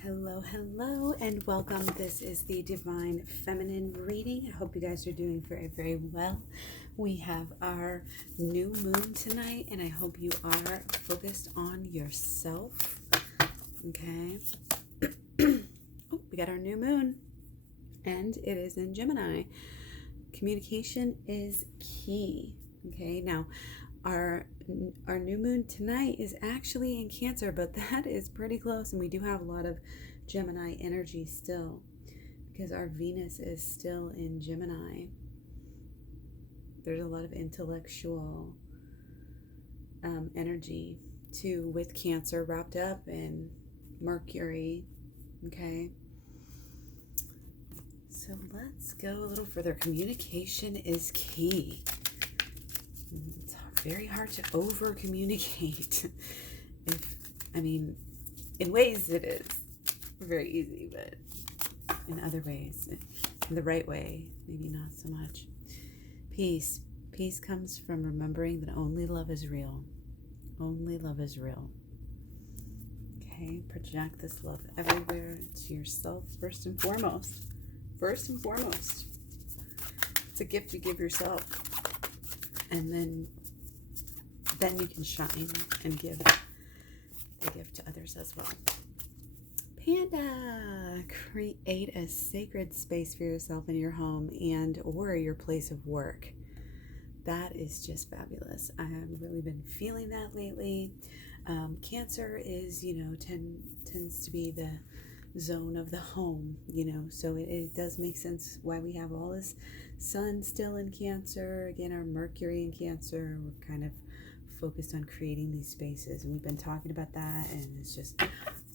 Hello, hello, and welcome. This is the Divine Feminine reading. I hope you guys are doing very, very well. We have our new moon tonight, and I hope you are focused on yourself. Okay. Oh, we got our new moon, and it is in Gemini. Communication is key. Okay. Now, our new moon tonight is actually in Cancer, but that is pretty close, and we do have a lot of Gemini energy still because our Venus is still in Gemini. There's a lot of intellectual energy too with Cancer wrapped up in Mercury. Okay, so let's go a little further. Communication is key. It's very hard to over communicate. In ways it is very easy, but in other ways, in the right way, maybe not so much. Peace comes from remembering that only love is real. Only love is real. Okay, project this love everywhere to yourself first and foremost. It's a gift you give yourself, and then you can shine and give the gift to others as well. Panda, create a sacred space for yourself in your home and or your place of work. That is just fabulous. I have really been feeling that lately. Cancer is, tends to be the zone of the home, so it does make sense why we have all this sun still in Cancer. Again, our Mercury in Cancer, we're kind of focused on creating these spaces, and we've been talking about that, and it's just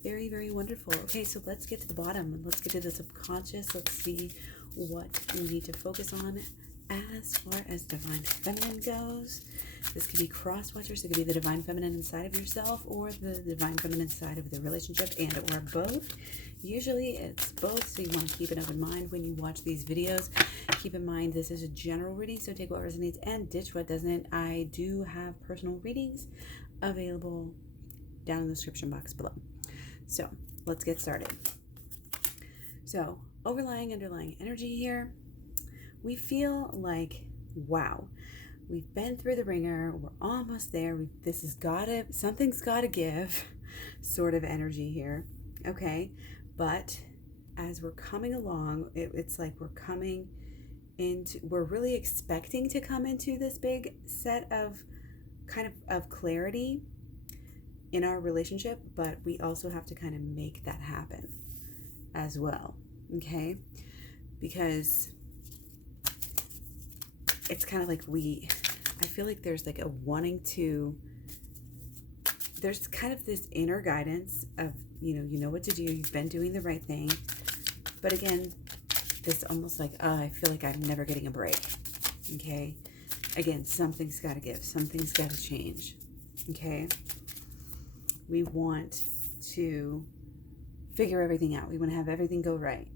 very, very wonderful. Okay, so let's get to the bottom and let's get to the subconscious. Let's see what we need to focus on as far as Divine Feminine goes. This could be cross-watchers. It could be the Divine Feminine inside of yourself or the Divine Feminine side of the relationship, and or both. Usually it's both, so you want to keep an open mind when you watch these videos. Keep in mind this is a general reading, so take what resonates and ditch what doesn't. I do have personal readings available down in the description box below. So let's get started. So underlying energy here, we feel like, wow, we've been through the ringer, we're almost there, something's gotta give sort of energy here. Okay, but as we're coming along, it's like we're really expecting to come into this big set of clarity in our relationship, but we also have to kind of make that happen as well. Okay, because it's kind of like I feel like there's like there's kind of this inner guidance of, you know what to do, you've been doing the right thing. But again, this almost like, I feel like I'm never getting a break. Okay. Again, something's got to give, something's got to change. Okay. We want to figure everything out. We want to have everything go right.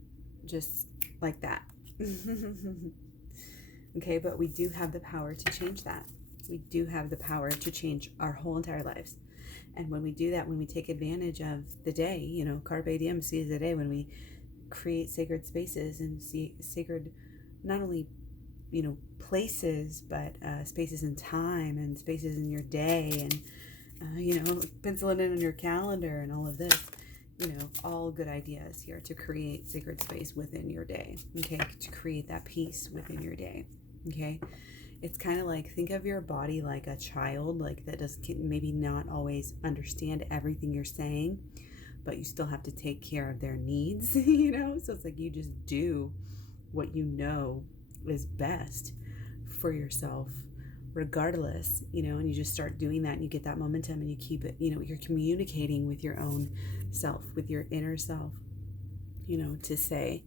Just like that. Okay, but we do have the power to change that. We do have the power to change our whole entire lives. And when we do that, when we take advantage of the day, carpe diem, seize the day, when we create sacred spaces and see sacred, not only, places, but spaces in time and spaces in your day, and, pencil it in on your calendar and all of this, all good ideas here to create sacred space within your day. Okay, to create that peace within your day. Okay, it's kind of like, think of your body like a child, like that can maybe not always understand everything you're saying, but you still have to take care of their needs, so it's like you just do what you know is best for yourself regardless, and you just start doing that, and you get that momentum, and you keep it, you're communicating with your own self, with your inner self, to say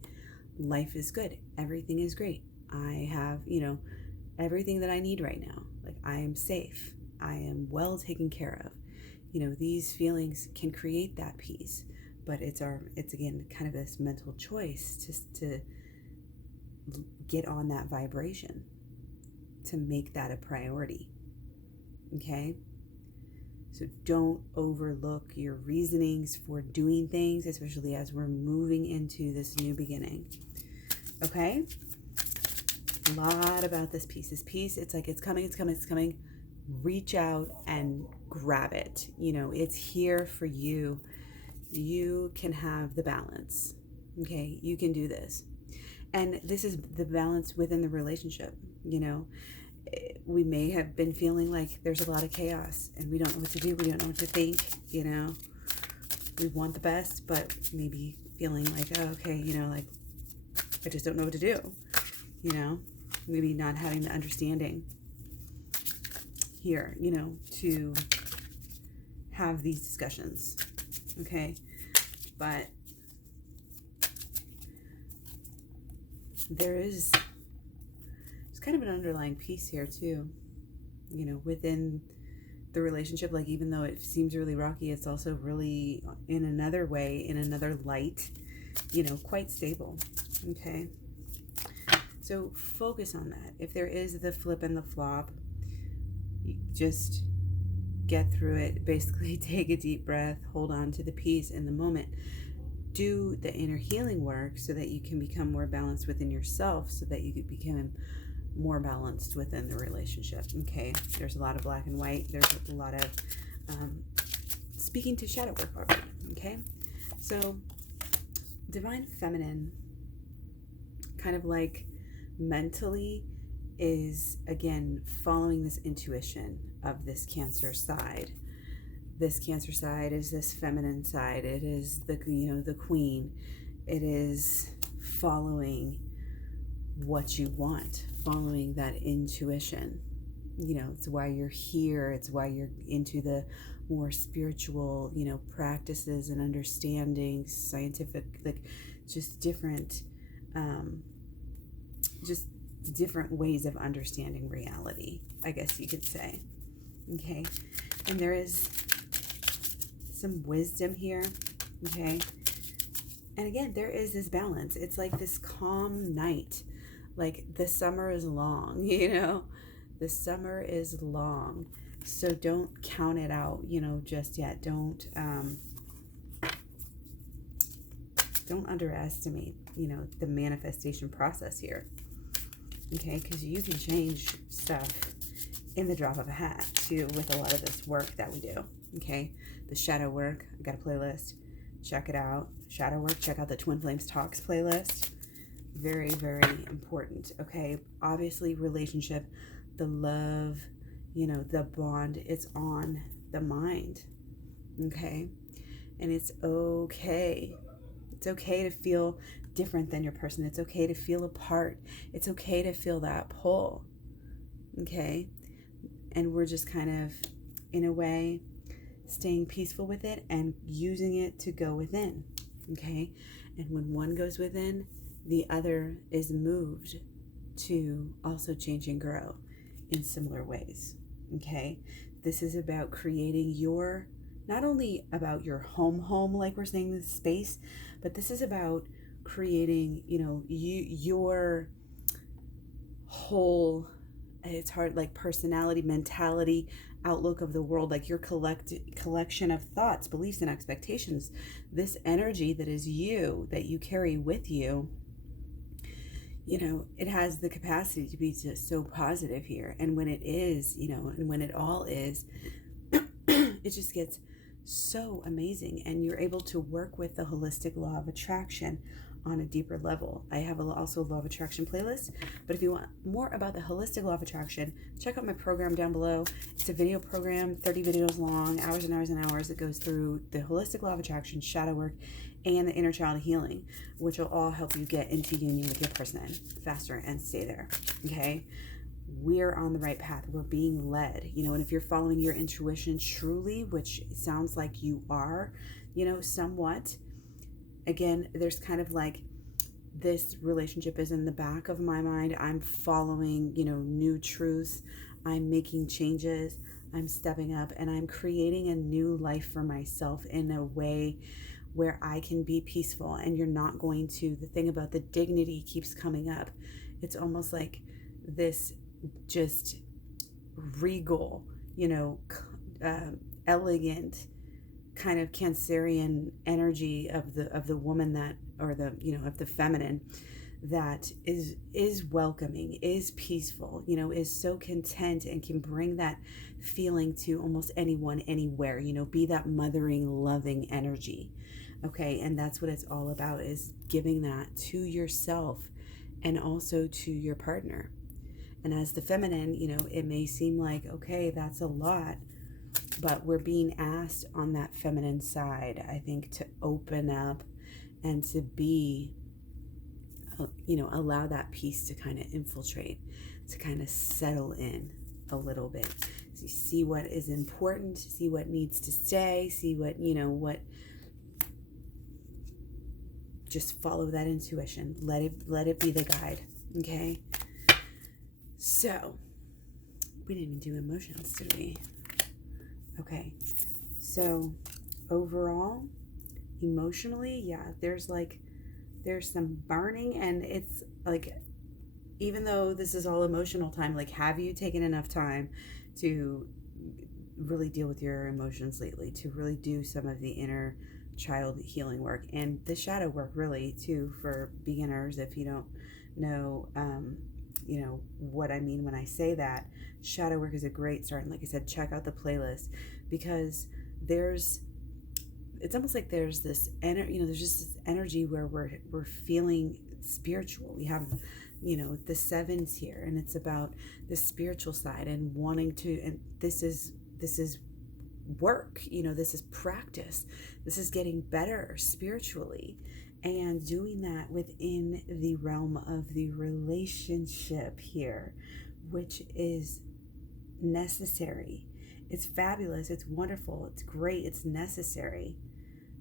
life is good, everything is great, I have, everything that I need right now, like I am safe, I am well taken care of. These feelings can create that peace, but it's again kind of this mental choice to get on that vibration, to make that a priority. Okay, So don't overlook your reasonings for doing things, especially as we're moving into this new beginning. Okay? A lot about this piece. This piece, it's like it's coming, it's coming, it's coming. Reach out and grab it. It's here for you. You can have the balance. Okay? You can do this. And this is the balance within the relationship. We may have been feeling like there's a lot of chaos and we don't know what to do. We don't know what to think. We want the best, but maybe feeling like, oh, okay, like I just don't know what to do. Maybe not having the understanding here, to have these discussions. Okay. But there's kind of an underlying piece here too, within the relationship. Like, even though it seems really rocky, it's also really, in another way, in another light, quite stable. Okay. So focus on that. If there is the flip and the flop, just get through it. Basically, take a deep breath, hold on to the peace in the moment. Do the inner healing work so that you can become more balanced within yourself, so that you can become more balanced within the relationship. Okay, there's a lot of black and white. There's a lot of speaking to shadow work already. Okay, so divine feminine, kind of like mentally, is again following this intuition of this Cancer side. This Cancer side is this feminine side. It is the queen. It is following what you want, following that intuition. It's why you're here. It's why you're into the more spiritual, practices and understanding, scientific, like just different ways of understanding reality, I guess you could say. Okay. And there is some wisdom here. Okay. And again, there is this balance. It's like this calm night. Like, the summer is long, the summer is long. So don't count it out, just yet. Don't underestimate, the manifestation process here. Okay, because you can change stuff in the drop of a hat too, with a lot of this work that we do. Okay, the shadow work, I got a playlist, check it out. Shadow work, check out the Twin Flames Talks playlist. Very, very important. Okay, obviously relationship, the love, the bond, it's on the mind. Okay, and it's okay. It's okay to feel different than your person. It's okay to feel apart. It's okay to feel that pull. Okay, and we're just kind of, in a way, staying peaceful with it and using it to go within. Okay, and when one goes within, the other is moved to also change and grow in similar ways. Okay, this is about creating your, not only about your home, like we're saying, this space, but this is about creating, your whole, it's hard, like personality, mentality, outlook of the world, like your collection of thoughts, beliefs, and expectations. This energy that is you, that you carry with you, it has the capacity to be just so positive here. And when it is, and when it all is, it just gets so amazing. And you're able to work with the holistic law of attraction on a deeper level. I have also a law of attraction playlist, but if you want more about the holistic law of attraction, check out my program down below. It's a video program, 30 videos long, hours and hours and hours, that goes through the holistic law of attraction, shadow work, and the inner child healing, which will all help you get into union with your person faster and stay there. Okay, we're on the right path. We're being led, and if you're following your intuition truly, which sounds like you are, somewhat, again, there's kind of like, this relationship is in the back of my mind. I'm following, new truths. I'm making changes. I'm stepping up, and I'm creating a new life for myself in a way where I can be peaceful. And you're not going to, the thing about the dignity keeps coming up. It's almost like this just regal, elegant kind of Cancerian energy of the woman that, or the, of the feminine, that is welcoming, is peaceful, is so content and can bring that feeling to almost anyone, anywhere, be that mothering, loving energy. Okay, and that's what it's all about, is giving that to yourself and also to your partner. And as the feminine, it may seem like, okay, that's a lot, but we're being asked on that feminine side, I think, to open up and to be, allow that peace to kind of infiltrate, to kind of settle in a little bit. So you see what is important, see what needs to stay, see what, just follow that intuition. Let it be the guide. Okay. So we didn't even do emotions, did we? Okay. So overall, emotionally, yeah, there's some burning, and it's like, even though this is all emotional time, like, have you taken enough time to really deal with your emotions lately, to really do some of the inner child healing work and the shadow work, really, too, for beginners? If you don't know, what I mean when I say that, shadow work is a great start. And like I said, check out the playlist, because it's almost like there's this there's just this energy where we're feeling spiritual. We have, the sevens here, and it's about the spiritual side and wanting to, and this is work, this is practice, this is getting better spiritually, and doing that within the realm of the relationship here, which is necessary. It's fabulous, it's wonderful, it's great, it's necessary.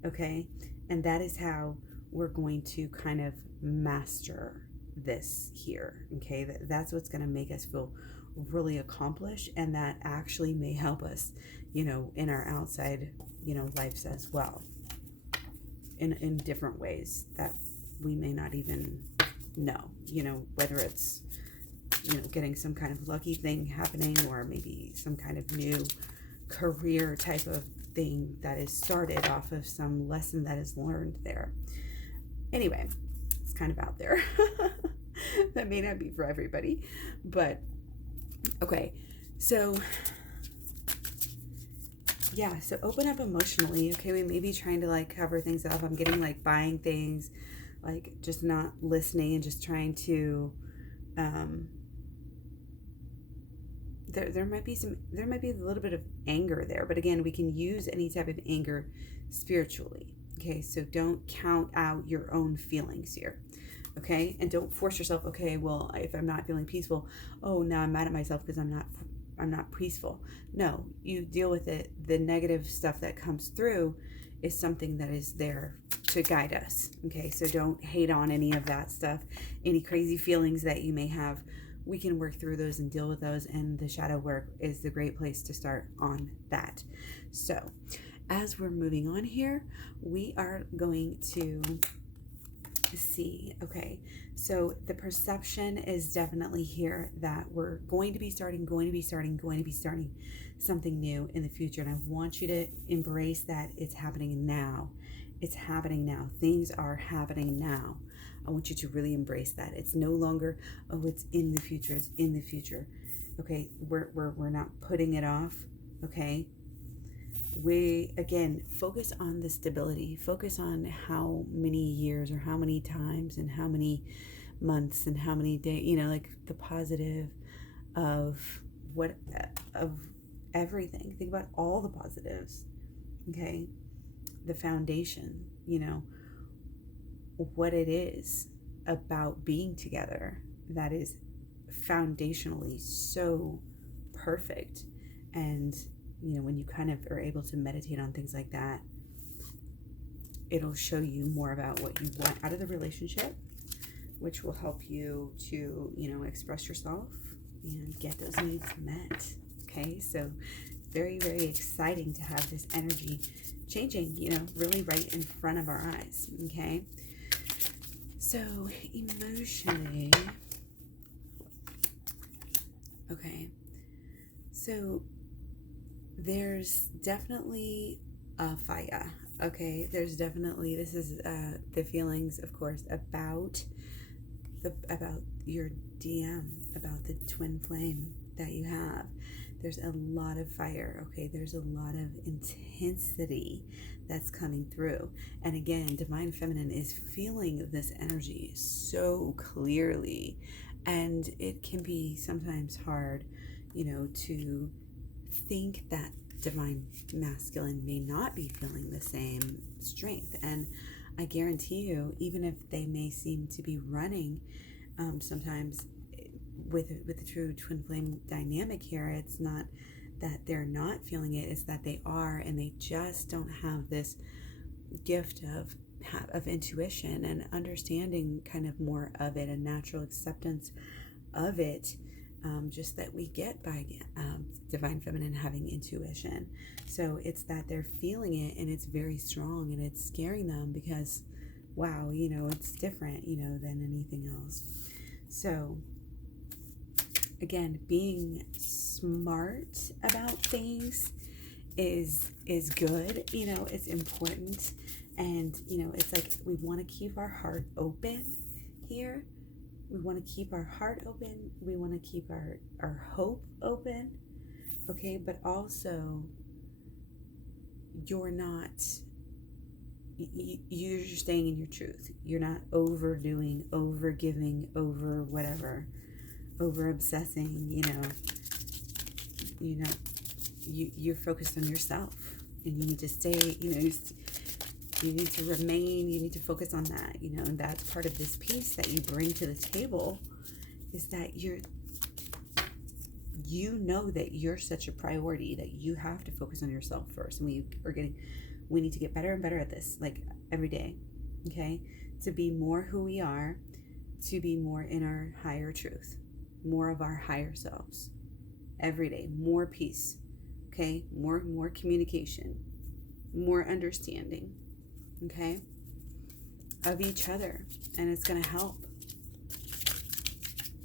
Okay, and that is how we're going to kind of master this here. Okay, that's what's going to make us feel really accomplished, and that actually may help us, in our outside, lives as well, in different ways that we may not even know, whether it's, getting some kind of lucky thing happening, or maybe some kind of new career type of thing that is started off of some lesson that is learned there. Anyway, it's kind of out there. That may not be for everybody, but okay. So yeah, so open up emotionally. Okay, we may be trying to cover things up. I'm getting buying things, just not listening and just trying to there might be a little bit of anger there, but again, we can use any type of anger spiritually. Okay, so don't count out your own feelings here. Okay, and don't force yourself. Okay, well, if I'm not feeling peaceful, oh, now I'm mad at myself because I'm not peaceful. No, you deal with it. The negative stuff that comes through is something that is there to guide us. Okay, so don't hate on any of that stuff. Any crazy feelings that you may have, we can work through those and deal with those, and the shadow work is the great place to start on that. So as we're moving on here, we are going to see, okay, so the perception is definitely here that we're going to be starting something new in the future, and I want you to embrace that. It's happening now. It's happening now. Things are happening now. I want you to really embrace that. It's no longer, oh, it's in the future. It's in the future. Okay, we're not putting it off. Okay, we again focus on the stability. Focus on how many years or how many times and how many months and how many days. The positive of everything. Think about all the positives. Okay, the foundation. What it is about being together that is foundationally so perfect. And when you kind of are able to meditate on things like that, it'll show you more about what you want out of the relationship, which will help you to express yourself and get those needs met. Okay, so very, very exciting to have this energy changing, really right in front of our eyes. Okay, so emotionally, okay, so there's definitely a fire. Okay, there's definitely, this is the feelings, of course, about your DM, about the twin flame that you have. There's a lot of fire, okay? There's a lot of intensity that's coming through. And again, Divine Feminine is feeling this energy so clearly. And it can be sometimes hard, to think that Divine Masculine may not be feeling the same strength. And I guarantee you, even if they may seem to be running, sometimes with the true twin flame dynamic here, it's not that they're not feeling it, it's that they are, and they just don't have this gift of intuition and understanding kind of more of it, a natural acceptance of it, just that we get by Divine Feminine having intuition. So it's that they're feeling it, and it's very strong, and it's scaring them because, wow, it's different, than anything else. So again, being smart about things is good, it's important. And, it's like we want to keep our heart open here. We want to keep our heart open. We want to keep our hope open. Okay, but also you're staying in your truth. You're not overdoing, over giving, over whatever, over obsessing, you're focused on yourself, and you need to stay, you need to remain, you need to focus on that, and that's part of this piece that you bring to the table, is that that you're such a priority that you have to focus on yourself first. And we need to get better and better at this, like every day, okay? To be more who we are, to be more in our higher truth, more of our higher selves every day, more peace, okay? More communication, more understanding, okay, of each other, and it's going to help.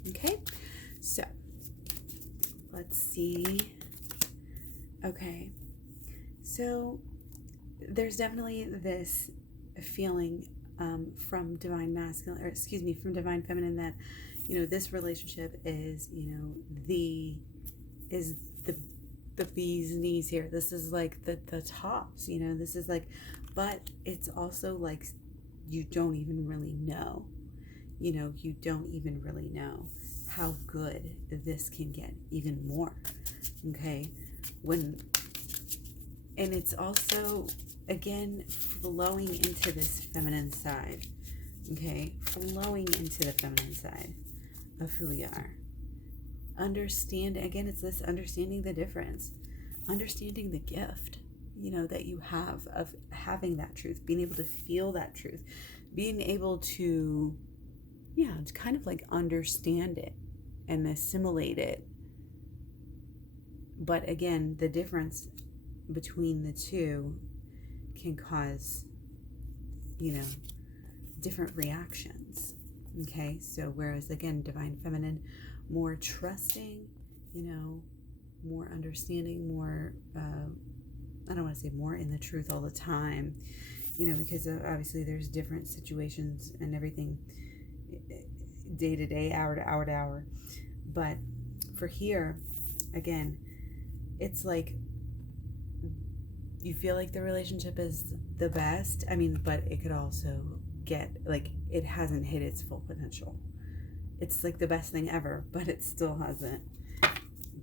Okay, so let's see. Okay, so there's definitely this feeling from Divine Masculine, from Divine Feminine, that this relationship is the bee's knees here. This is like the tops, this is like, but it's also like you don't even really know, you don't even really know how good this can get even more, okay? And it's also, again, flowing into this feminine side, okay? Flowing into the feminine side of who we are. Again, it's this understanding the difference, understanding the gift, that you have of having that truth, being able to feel that truth, being able to, kind of like understand it and assimilate it. But again, the difference between the two can cause, different reactions. Okay, so whereas again, Divine Feminine, more trusting, more understanding, more, I don't want to say more in the truth all the time, because obviously there's different situations and everything, day to day, hour to hour to hour. But for here, again, it's like you feel like the relationship is the best. But it could also get, like, it hasn't hit its full potential. It's like the best thing ever, but it still hasn't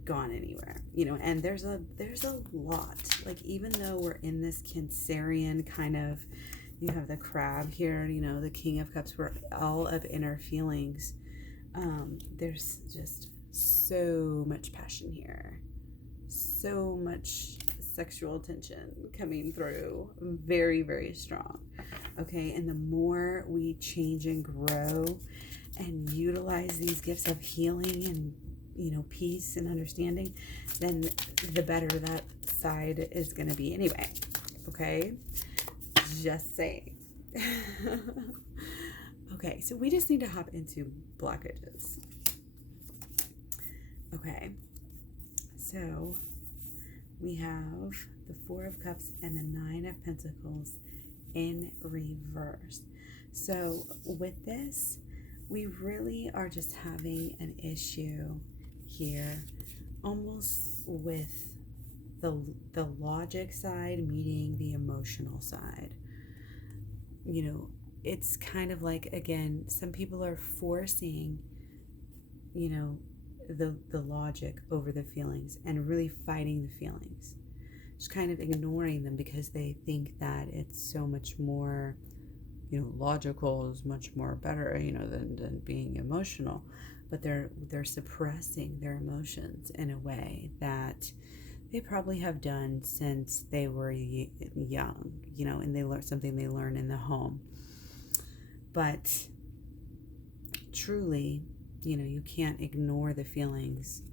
gone anywhere, and there's a lot, like, even though we're in this Cancerian kind of, you have the crab here, the King of Cups, we're all of inner feelings. There's just so much passion here, so much sexual tension coming through, very, very strong, okay? And the more we change and grow and utilize these gifts of healing and peace and understanding, then the better that side is going to be anyway, okay? Just saying. Okay, so we just need to hop into blockages. Okay, so we have the Four of Cups and the Nine of Pentacles in reverse. So with this, we really are just having an issue here, almost with the logic side meeting the emotional side. You know, it's kind of like, again, some people are forcing, you know, the logic over the feelings and really fighting the feelings, just kind of ignoring them because they think that it's so much more, you know, logical is much more better, you know, than being emotional. But they're suppressing their emotions in a way that they probably have done since they were young, you know, and they learned something they learned in the home. But truly, you know, you can't ignore the feelings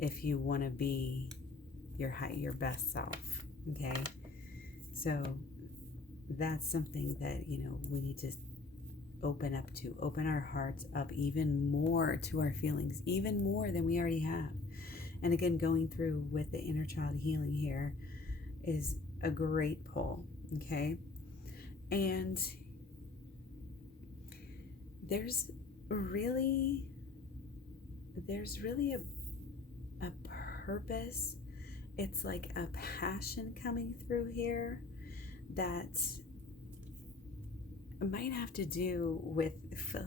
if you want to be your best self, okay? So that's something that, you know, we need to open up to, open our hearts up even more to our feelings, even more than we already have. And again, going through with the inner child healing here is a great pull, okay? And there's really a purpose. It's like a passion coming through here that might have to do with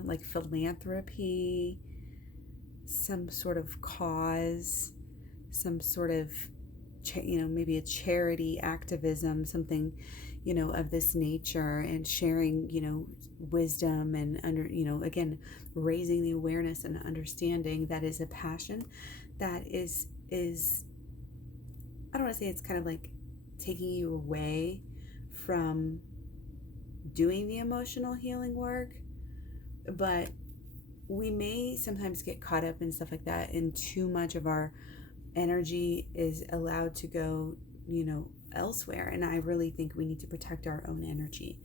like philanthropy, some sort of cause, some sort of, you know, maybe a charity activism, something, you know, of this nature, and sharing, you know, wisdom and you know, again, raising the awareness and understanding that is a passion that is I don't want to say it's kind of like taking you away from doing the emotional healing work, but we may sometimes get caught up in stuff like that, and too much of our energy is allowed to go, you know, elsewhere. And I really think we need to protect our own energy,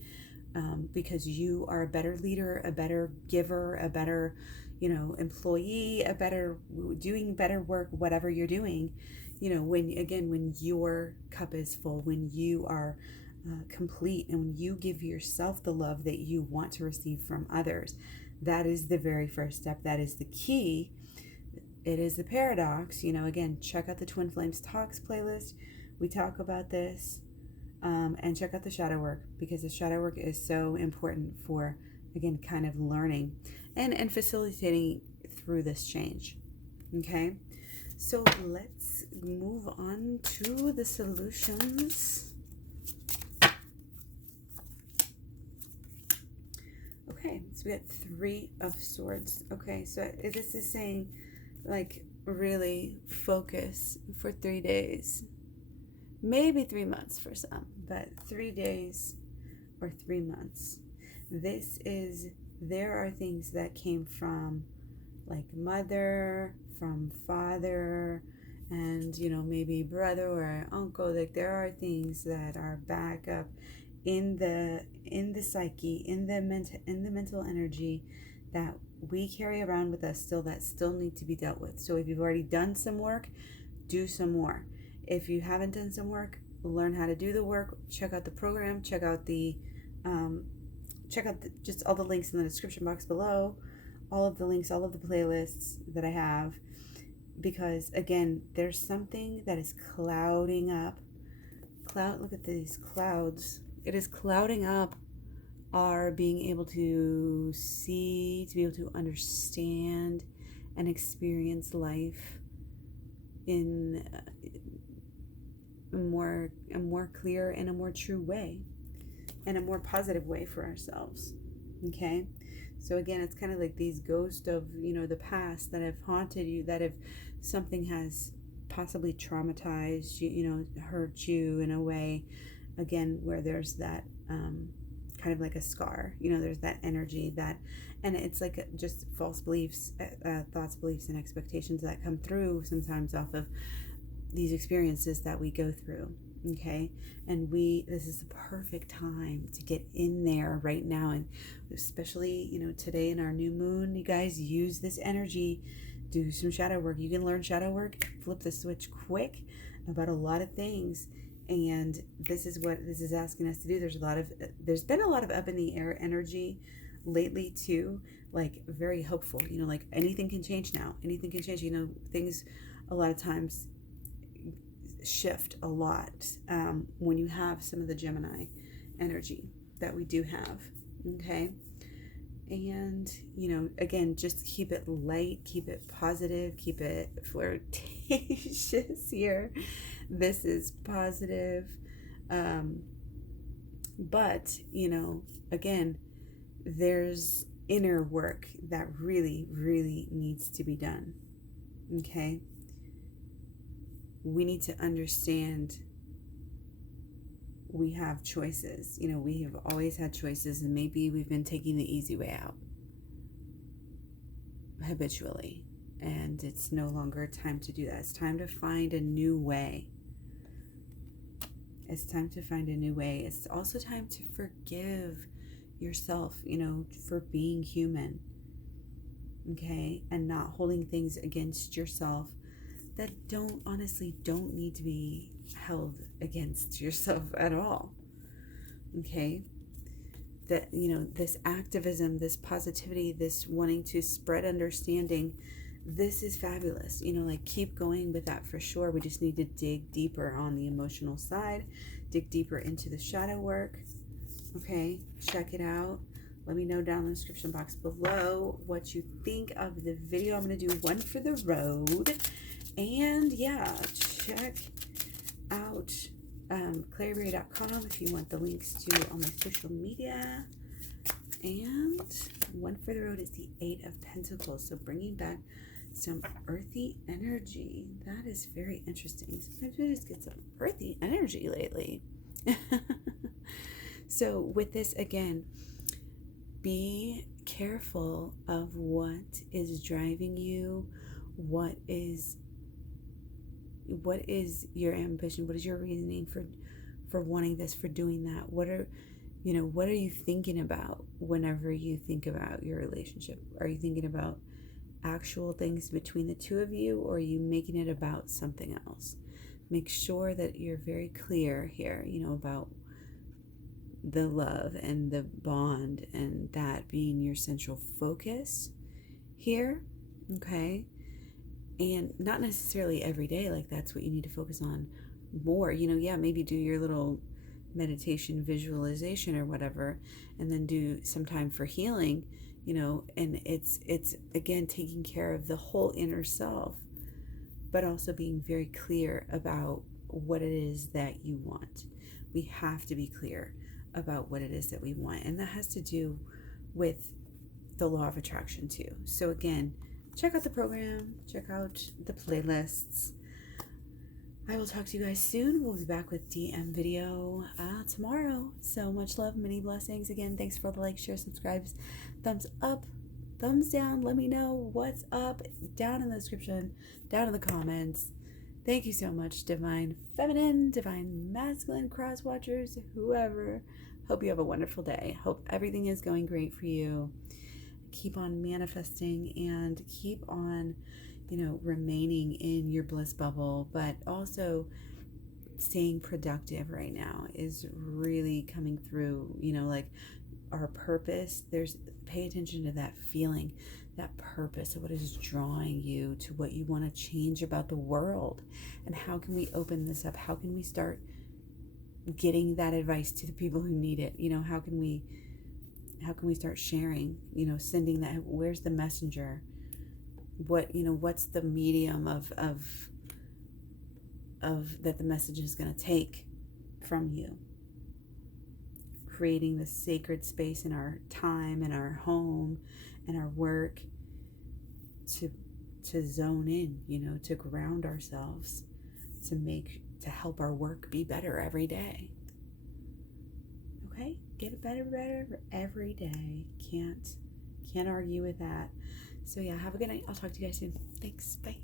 because you are a better leader, a better giver, a better, you know, employee, a better doing better work, whatever you're doing, you know, when your cup is full, when you are complete, and when you give yourself the love that you want to receive from others. That is the very first step. That is the key. It is the paradox. You know, again, check out the Twin Flames Talks playlist. We talk about this, and check out the shadow work, because the shadow work is so important for, again, kind of learning and facilitating through this change. Okay, so let's move on to the solutions. Okay, so we got Three of Swords. Okay, so this is saying, like, really focus for 3 days. Maybe 3 months for some, but 3 days or 3 months. There are things that came from, like, mother, from father, and, you know, maybe brother or uncle. Like, there are things that are back up in the psyche, in the mental energy that we carry around with us still, that still need to be dealt with. So if you've already done some work, do some more. If you haven't done some work, learn how to do the work. Check out the program. Check out just all the links in the description box below. All of the links, all of the playlists that I have. Because again, there's something that is clouding up. Look at these clouds. It is clouding up our being able to see, to be able to understand and experience life in a more clear and a more true way, and a more positive way for ourselves. Okay, so again, it's kind of like these ghosts of, you know, the past that have haunted you, that if something has possibly traumatized you, you know, hurt you in a way, again, where there's that kind of like a scar, you know, there's that energy that, and it's like just false beliefs, thoughts, beliefs, and expectations that come through sometimes off of these experiences that we go through. Okay, and this is the perfect time to get in there right now, and especially, you know, today in our new moon, you guys use this energy, do some shadow work. You can learn shadow work, flip the switch quick. about a lot of things. And this is what this is asking us to do. There's been a lot of up in the air energy lately too, like very hopeful, like anything can change now. Anything can change, things a lot of times shift a lot when you have some of the Gemini energy that we do have. Okay. And, again, just keep it light, keep it positive, keep it flirtatious here. This is positive. But, again, there's inner work that really, really needs to be done. Okay? We need to understand we have choices. We have always had choices, and maybe we've been taking the easy way out habitually, and it's no longer time to do that. It's time to find a new way. It's time to find a new way. It's also time to forgive yourself, for being human, okay, and not holding things against yourself that don't need to be held against yourself at all. Okay? That, this activism, this positivity, this wanting to spread understanding, this is fabulous. Keep going with that for sure. We just need to dig deeper on the emotional side, dig deeper into the shadow work. Okay? Check it out. Let me know down in the description box below what you think of the video. I'm going to do one for the road. And yeah, check out Klaireeberry.com if you want the links to all my social media. And one for the road is the 8 of Pentacles. So bringing back some earthy energy. That is very interesting. Sometimes we just get some earthy energy lately. So with this, again, be careful of what is driving you. What is your ambition? What is your reasoning for wanting this, for doing that? What are you thinking about whenever you think about your relationship? Are you thinking about actual things between the two of you, or are you making it about something else? Make sure that you're very clear here, about the love and the bond, and that being your central focus here. Okay? And not necessarily every day, like that's what you need to focus on more. Maybe do your little meditation visualization or whatever, and then do some time for healing, and it's again taking care of the whole inner self, but also being very clear about what it is that you want. We have to be clear about what it is that we want, and that has to do with the law of attraction too. So again, check out the program, check out the playlists. I will talk to you guys soon. We'll be back with DM video tomorrow. So much love, many blessings. Again, thanks for all the likes, shares, subscribes, thumbs up, thumbs down. Let me know what's up down in the description, down in the comments. Thank you so much, Divine Feminine, Divine Masculine, cross watchers, whoever. Hope you have a wonderful day. Hope everything is going great for you. Keep on manifesting and keep on, remaining in your bliss bubble, but also staying productive right now is really coming through, like our purpose. Pay attention to that feeling, that purpose of what is drawing you to what you want to change about the world, and how can we open this up? How can we start getting that advice to the people who need it? How can we start sharing, sending that? Where's the messenger? What's the medium of that the message is going to take from you? Creating this sacred space in our time, in our home, and our work to zone in, to ground ourselves, to help our work be better every day. Okay? Get better every day. Can't argue with that. So yeah, have a good night. I'll talk to you guys soon. Thanks. Bye.